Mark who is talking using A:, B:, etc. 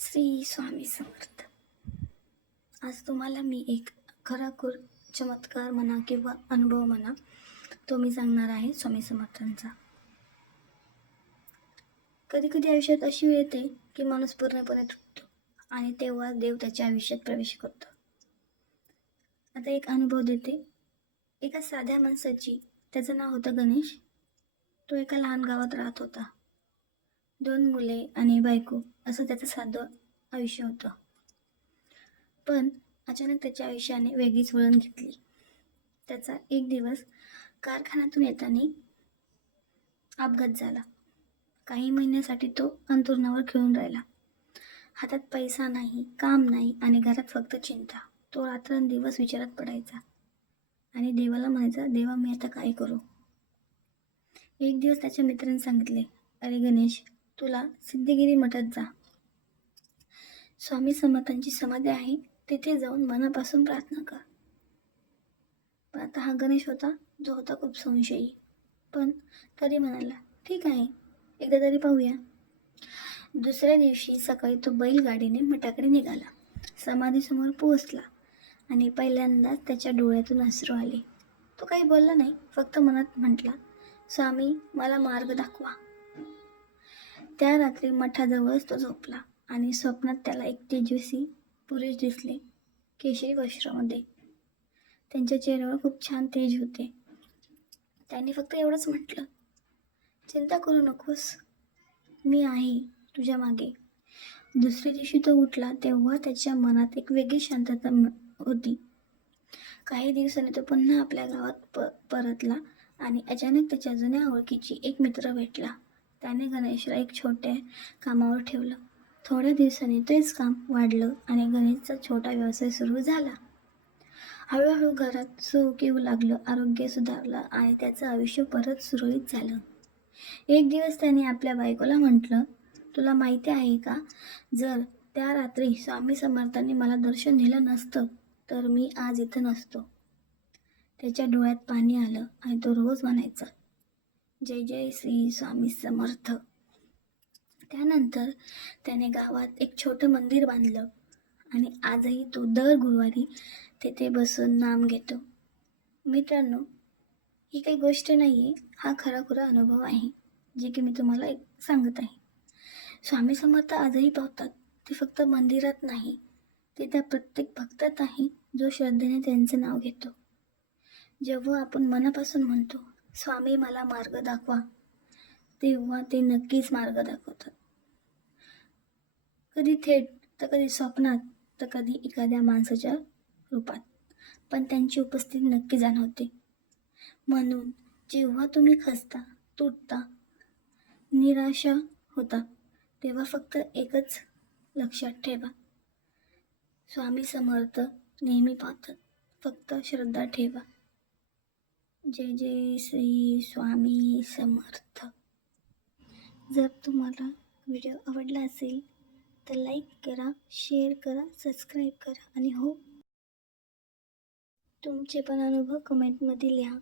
A: श्री स्वामी समर्थ. आज तुम्हाला मी एक खराखुर चमत्कार म्हणा किंवा अनुभव म्हणा तो मी सांगणार आहे स्वामी समर्थांचा. कधी कधी आयुष्यात अशी वेळ येते की माणूस पूर्णपणे तुटतो आणि तेव्हा देव त्याच्या आयुष्यात प्रवेश करतो. आता एक अनुभव देते. एका साध्या माणसाची त्याचं नाव होतं गणेश. तो एका लहान गावात राहत होता. दोन मुले आणि बायको असं त्याचं साधं आयुष्य होतं. पण अचानक त्याच्या आयुष्याने वेगळीच वळण घेतली. त्याचा एक दिवस कारखान्यातून येताना अपघात झाला. काही महिन्यासाठी तो अंतुरणावर खेळून राहिला. हातात पैसा नाही काम नाही आणि घरात फक्त चिंता. तो रात्रंदिवस विचारात पडायचा आणि देवाला म्हणायचा देवा मी आता काय करू? एक दिवस त्याच्या मित्राने सांगितले अरे गणेश तुला सिद्धगिरी मठात जा. स्वामी समर्थांची समाधी आहे तिथे जाऊन मनापासून प्रार्थना कर. पण आता हा गणेश होता जो होता खूप संशयी. पण तरी म्हणाला ठीक आहे एकदा तरी पाहूया. दुसऱ्या दिवशी सकाळी तो बैलगाडीने मठाकडे निघाला. समाधीसमोर पोहोचला आणि पहिल्यांदाच त्याच्या डोळ्यातून अश्रू आले. तो काही बोलला नाही फक्त मनात म्हटला स्वामी मला मार्ग दाखवा. त्या रात्री मठाजवळच तो झोपला आणि स्वप्नात त्याला एक तेजस्वी पुरुष दिसले केशरी वस्त्रामध्ये. त्यांच्या चेहऱ्यावर खूप छान तेज होते. त्यांनी फक्त एवढंच म्हटलं चिंता करू नकोस मी आहे तुझ्या मागे. दुसऱ्या दिवशी तो उठला तेव्हा त्याच्या मनात एक वेगळी शांतता होती. काही दिवसांनी तो पुन्हा आपल्या गावात प परतला आणि अचानक त्याच्या जुन्या ओळखीची एक मित्र भेटला. त्याने गणेशला एक छोट्या कामावर ठेवलं. थोड्या दिवसांनी तेच काम वाढलं आणि गणेशचा छोटा व्यवसाय सुरू झाला. हळूहळू घरात सुख येऊ लागलं आरोग्य सुधारलं आणि त्याचं आयुष्य परत सुरळीत झालं. एक दिवस त्याने आपल्या बायकोला म्हटलं तुला माहिती आहे का जर त्या रात्री स्वामी समर्थांनी मला दर्शन दिलं नसतं तर मी आज इथं नसतो. त्याच्या डोळ्यात पाणी आलं आणि तो रोज म्हणायचा जय जय श्री स्वामी समर्थ. त्यानंतर त्याने गावात एक छोटं मंदिर बांधलं आणि आजही तो दर गुरुवारी तेथे बसून नाम घेतो. मित्रांनो ही काही गोष्ट नाही आहे हा खरा खुरा अनुभव आहे जे की मी तुम्हाला एक सांगत आहे. स्वामी समर्थ आजही पावतात ते फक्त मंदिरात नाही ते त्या प्रत्येक भक्तात आहे जो श्रद्धेने त्यांचं नाव घेतो. जेव्हा आपण मनापासून म्हणतो स्वामी मला मार्ग दाखवा. तेव्हा ते नक्कीच मार्ग दाखवतात. कधी थेट तर कधी स्वप्नात तर कधी एखाद्या माणसाच्या रूपात. पण त्यांची उपस्थिती नक्की जाणवते. म्हणून जेव्हा तुम्ही खचता तुटता निराशा होता तेव्हा फक्त एकच लक्षात ठेवा. स्वामी समर्थ नेहमी पाहतात. फक्त श्रद्धा ठेवा. जय जय श्री स्वामी समर्थ. जर तुम्हाला व्हिडिओ आवडला असेल तर लाईक करा शेअर करा सबस्क्राईब करा आणि हो. तुमचे पण अनुभव कमेंटमध्ये लिहा.